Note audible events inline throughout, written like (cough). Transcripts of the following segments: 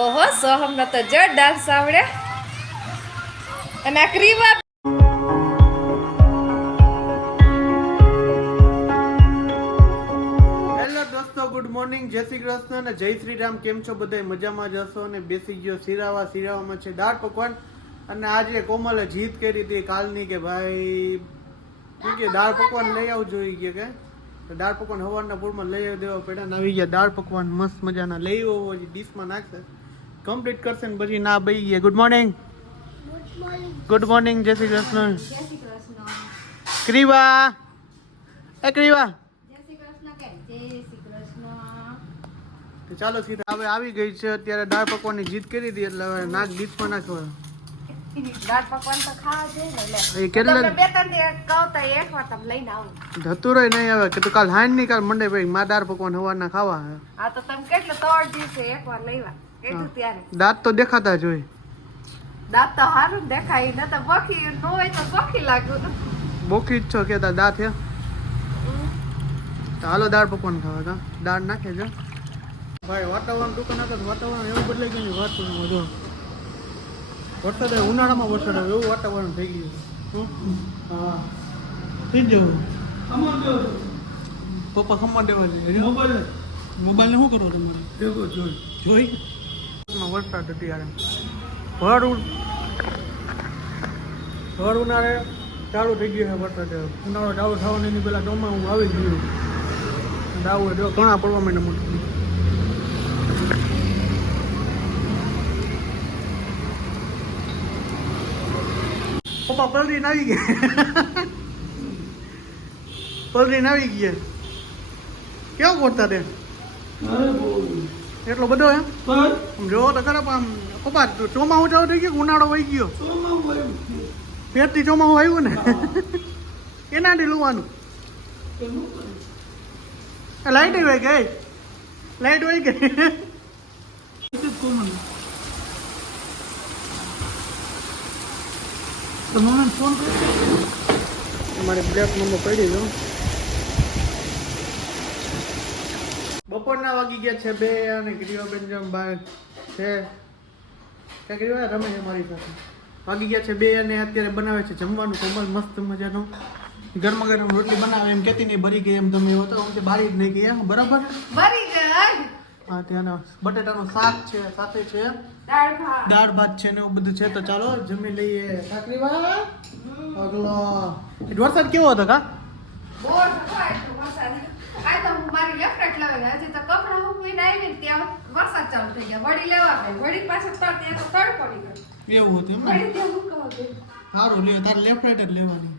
ઓહો સોહમને તો જો ડાન્સ આવડે. અને આ ક્રીવા દોસ્તો ગુડ મોર્નિંગ જય શ્રી કૃષ્ણ અને જય શ્રી રામ. કેમ છો બધા મજામાં જ હશો? અને બેસી ગયો સિરાવા સિરાવામાં છે દાળ પકવાન. અને આજે કોમલે જીત કરી હતી કાલની કે ભાઈ શું કે દાળ પકવાન લઈ આવજો ઈ કે કે. દાળ પકવાન હવારના પૂરમાં લઈ આવી દેવા પડે આવી ગયા. દાળ પકવાન મસ્ત મજાના લઈ આવો ડીશમાં નાખશે. કમ્પ્લીટ કરશે ને પછી ના ભાઈ ગયા. ગુડ મોર્નિંગ ગુડ મોર્નિંગ જય શ્રી કૃષ્ણ. ક્રીવા. એ ક્રીવા. તો ચાલો સીધા હવે આવી ગઈ છે. અત્યારે દાળ પકવાનની જીત કરી હતી એટલે હવે નાક ડીશમાં નાખવા. દાળ પકવાન તો ખાવા જોઈએ ને એટલે એ કેટલા તમને બે ત્રણ દિવસ કહું તો એક વાર તમે લઈને આવો. ધતુરોય નહીં આવે કે તું કાલ હાંજની કાલ મંડે ભાઈ મા દાળ પકવાન હવાના ખાવા આ તો તમે કેટલે ત્રણ દિવસે એક વાર લેવા કીધું ત્યારે. દાંત તો દેખાતા જ હોય. દાંત તો હારું દેખાય ન તો બોખી ન હોય તો બોખી લાગ્યું બોખી જ છો કેતા દાંત હે? તો હાલો દાળ પકવાન ખાવા કા? દાળ નાખે છે. ભાઈ વાતાવરણ દુકાન હતા તો વાતાવરણ એવું બદલાઈ ગયું ને વાત પૂછો જો. વરસાદ ઉનાળામાં વરસાદ આવે એવું વાતાવરણ થઈ ગયું હા. થઈ જવું પપ્પા ખમવા દેવા મોબાઈલ મોબાઈલ ને શું કરો તમારે? જોઈ. જોઈ? વરસાદ અત્યારે ભર ભર ઉનાળે ચાલુ થઈ ગયું છે વરસાદ. ઉનાળો ચાલુ થવાની એની પહેલા ચોમાસું આવી ગયું. ડાવો જો ઘણા પડવા માંડે મોટું પપ્પા પલરી આવી ગયા. પલરી આવી ગયા. કેવો ગોતતા તે એટલો બધો એમ જોવો તો ખરા આમ પપ્પા તો ચોમાસું ચાલુ થઈ ગયું ઉનાળો વહી ગયો થી ચોમાસું આવ્યું ને એનાથી લુવાનું લાઈટ વહી ગઈ લાઈટ વહી ગઈ તમારે બ્લેક નંબર પડી દો બપોરના વાગી ગયા છે બે અને ગ્રીવાબેન જેમ છે. કે ગ્રીવા રમે છે મારી સાથે. વાગી ગયા છે બે અને અત્યારે બનાવે છે જમવાનું કોમલ મસ્ત મજાનું. ગરમા ગરમ રોટલી બનાવે એમ કેતી નહીં ભરી ગઈ એમ તમે એવો તો. હું બારી જ નહીં ગયા બરાબર? ભરી ગઈ હા ત્યાંના બટેટાનું શાક છે સાથે છે. દાળ ભાત. છે ને એવું બધું છે. તો ચાલો જમી લઈએ. કાકરીવા અગલો. વરસાદ કેવો હતો કા? બહુ આ તો હું મારી લેફ્ટ લાવે હજી તો કપડા હુકવીને આવી ત્યાં વરસાદ ચાલુ થઈ ગયા. વડી લેવા ગઈ. વડી પાછળ તો ત્યાં તો તડ પડી ગયો. એવું હતું એમ ત્યાં સારું લે તારે લેફ્ટ રાઈટ જ લેવાની.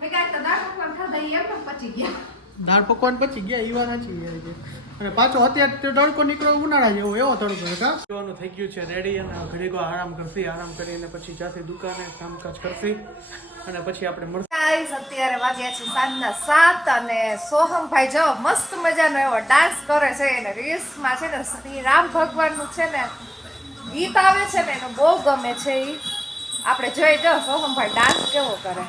મેં કાંઈ તો દાળ પકવાન ખાધા ઈ પછી ગયા. દાળ પકવાન પછી ગયા એ વાત સાચી ગયા અને પાછો અત્યારે તો તડકો નીકળ્યો ઉનાળા જેવો એવો તડકો છે જોવાનું થઈ ગયું છે રેડી અને ઘડીક આરામ કરશી આરામ કરીને પછી જાશે દુકાને કામકાજ કરશી અને પછી આપણે મળશું. ગાઈસ અત્યારે વાગ્યા છે સાંજના સાત અને સોહમભાઈ જો મસ્ત મજાનો એવો ડાન્સ કરે છે અને રીલ્સમાં છે ને શ્રી રામ ભગવાનનું છે ને ગીત આવે છે ને એનો બહુ ગમે છે એ આપણે જોઈ જો સોહમભાઈ ડાન્સ કેવો કરે.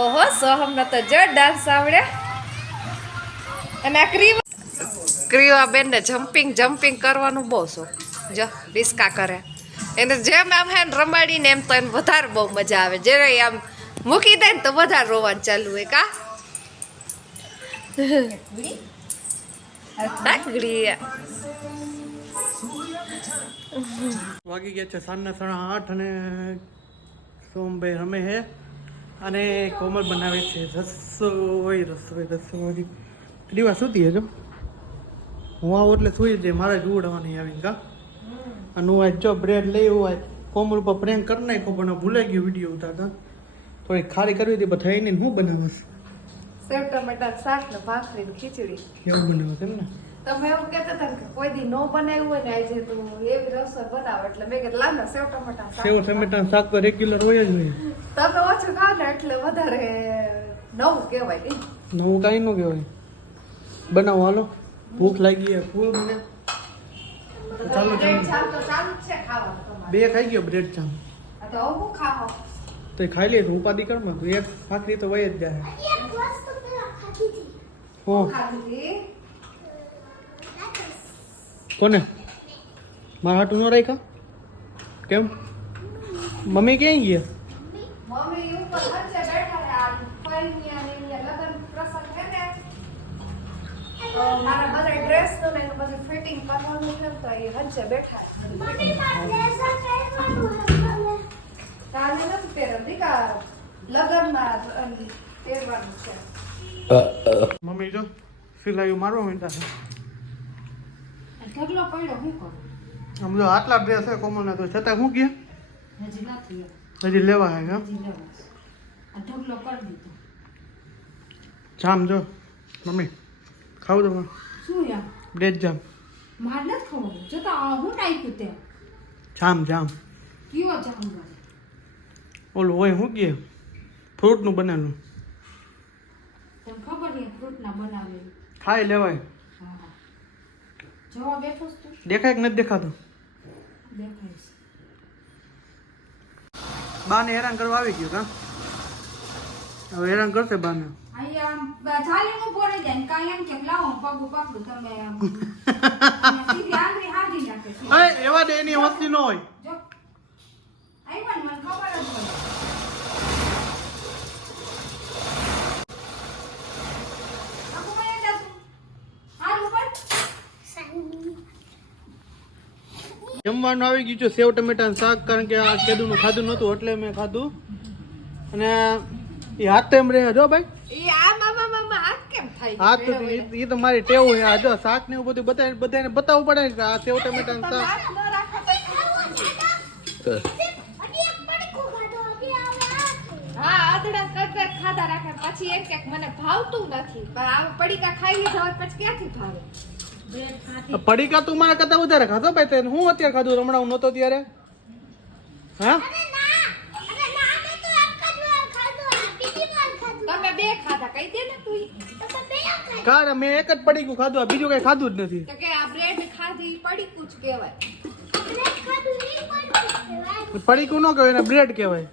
ઓહો સોહમને તો જો ડાન્સ આવડે. અને આ ક્રીવા ક્રિયા બેનને જમ્પિંગ જમ્પિંગ કરવાનું બહુ શોખ. જો રિસ્કા કરે. એને જેમ આમ હે ને રમાડીને એમ તો એને વધારે બહુ મજા આવે. જ્યારે આમ મૂકી દે ને તો વધારે રોવાનું ચાલુ હોય કા? વાગી ગયા છે સાંજના સાડા આઠ અને સોમભાઈ રમે છે. અને કોમલ બનાવે છે. રસોઈ રસોઈ રસોઈ વાર સુતી હજો. હું આવું એટલે સુઈ જાય. મારે જ ઉડવાની આવી કા. અને હું આજ જો બ્રેડ લઈ હોય કોમલ ઉપર પ્રેમ કરી નાખ્યો પણ ભૂલાઈ ગયો વીડિયો ઉતારતા થોડી ખારી કરવી હતી પણ થઈ નહીં હું બનાવીશ સેવ ટમેટા શાક ને ભાખરી ને ખીચડી. કેવું બનાવે એમ ને? તમે એવું કહેતા હતા કે કોઈ દી નો બનાવ્યું હોય ને આજે તું એવી રસોઈ બનાવ. એટલે મેં કીધું લાવ સેવ ટમેટા સેવ ટમેટા શાક તો રેગ્યુલર હોય જ હોય તમે ઓછું ખાવ ને એટલે વધારે નવું કહેવાય નહીં નવું કાંઈ ન કહેવાય બનાવો હાલો ભૂખ લાગી છે ફૂલ મને ચાલો બ્રેડ ચાલો જામ તો ચાલુ જ છે ખાવાનું તમારે બે ખાઈ ગયો બ્રેડ જામ આ તો હું ખાઓ તો એ ખાઈ લઈએ તો ઉપાધિ કરમાં તું એક ભાખરી તો વહી જ જાય એક વસ્તુ પેલા હો ખાધી કોને મારા હાટું ન રાખ્યા કેમ મમ્મી ક્યાં ગયા મમ્મી ઉપર વચ્ચે બેઠા છે આ ફઈની અને એની લગન પ્રસંગ છે ને તો મારા બધા ડ્રેસનું ને બધું ફિટિંગ કરવાનું છે તો એ વચ્ચે બેઠા છે કાલે નથી પહેર્યો દીકા લગનમાં પહેરવાનું છે. મમ્મી જો સિલાઈ મારવા માંડ્યા છે. ઢગલો પડ્યો હું કરું? આમ જો આટલા ડ્રેસ છે કોમલના તો છતાં શું ગયા હજી નથી. હજી લેવા હે આ ઢગલો કરી દીધો. જામ જો મમ્મી ખાવ તો શું યાર? Bread jam. માર નથી ખબર જોતા આ હું નાખ્યું તે? જામ જામ. કયો જામવા ઓલું હોય શું કહે ફ્રૂટનું બનેલું તને ખબર નહીં ફ્રૂટના બનાવે. ખાઈ લેવાય. હા બેઠો દેખાય કે નથી દેખાતું? દેખાય બાને હેરાન કરવા આવી ગયું કા? હવે હેરાન કરશે બાને. એવા (laughs) ડે એની વસ્તી ન જાય ને કાંઈ એમ કે લાવો પગ પકડું તમે આમ અહીંયા સીધી આંગળી હાંધી નાખે છે એ એવા દે એની વસ્તી ન હોય જો આવ્યા ને મને ખબર જ હોય આખું મને જાતું. હાલ ઉપર જમવાનું આવી ગયું છે સેવ ટમેટાનું શાક કારણ કે આ કેદુનું ખાધું નહોતું એટલે મેં ખાધું. અને એ હાથ તેમ એમ રહે જો ભાઈ. હાથ એ તો મારી ટેવ છે જો શાક ને એવું બધું બધાને બધાને બતાવવું પડે ને આ સેવ ટમેટાનું શાક. પછી મને ભાવતું નથી. પડીકા ખાઈ લીધા પછી ક્યાંથી ભાવે? પડીકા તું મારા કરતા વધારે ખાધો ભાઈ તે હું અત્યારે ખાધું? હમણાં નહોતો ત્યારે? હા? તમે બે ખાધા કહી દે ને તું. કારણ મેં એક જ પડીકું ખાધું બીજું કઈ ખાધું જ નથી. તો કે આ બ્રેડ ખાધી પડીકું જ કહેવાય. પડીકું ન કહેવાય બ્રેડ કહેવાય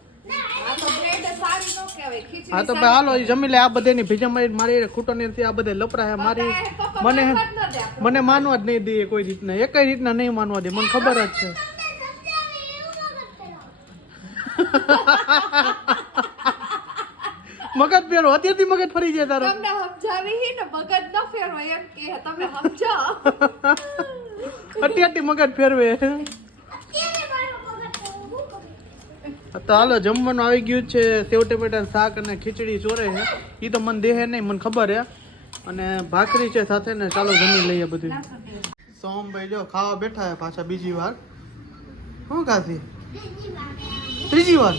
આ તો બ્રેડ સારી ન કહેવાય ખીચડી હા તો ભાઈ હાલો જમી લે આ બધાની ભીજા મારી મારી ખૂટો નથી આ બધા લપરા મારી. મને મને માનવા જ નહીં દે કોઈ રીતના એક રીતના નહીં માનવા દે મને ખબર જ છે. (laughs) મગજ ફેરવો અત્યારથી મગજ ફરી જાય તારો. તમને સમજાવી હી ને મગજ ન ફેરવો એમ કે તમે સમજો. (laughs) અત્યારથી મગજ ફેરવે. તો હાલો જમવાનું આવી ગયું છે. સેવ ટમેટા શાક અને ખીચડી ચોરે છે. એ તો મને દેહે નહીં મને ખબર હે. અને ભાખરી છે સાથે ને ચાલો જમી લઈએ બધું. સોમભાઈ જો ખાવા બેઠા છે પાછા બીજી વાર. શું ખાધી? ત્રીજી વાર?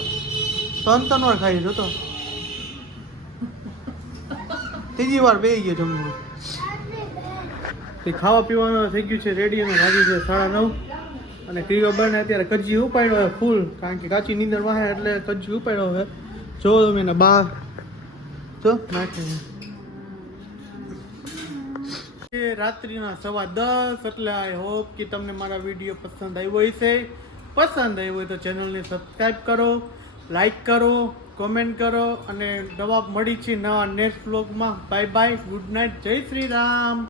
ત્રણ ત્રણ વાર ખાઈ જો તો ત્રીજી વાર બે ગયો જમવું તે ખાવા પીવાનું થઈ ગયું છે રેડી અને વાગી છે સાડા નવ. અને ક્રિયો બને અત્યારે કજી ઉપાડ્યો હોય ફૂલ કારણ કે કાચી નીંદર વાહે એટલે કજી ઉપાડ્યો હોય જો તમે એને બાર જો નાખે રાત્રિના સવા દસ એટલે આઈ હોપ કે તમને મારા વીડિયો પસંદ આવ્યો હશે. પસંદ આવ્યો હોય તો ચેનલને સબસ્ક્રાઈબ કરો લાઈક કરો કોમેન્ટ કરો અને જવાબ મળી છે નવા નેક્સ્ટ બ્લોગમાં બાય બાય ગુડ નાઇટ જય શ્રી રામ.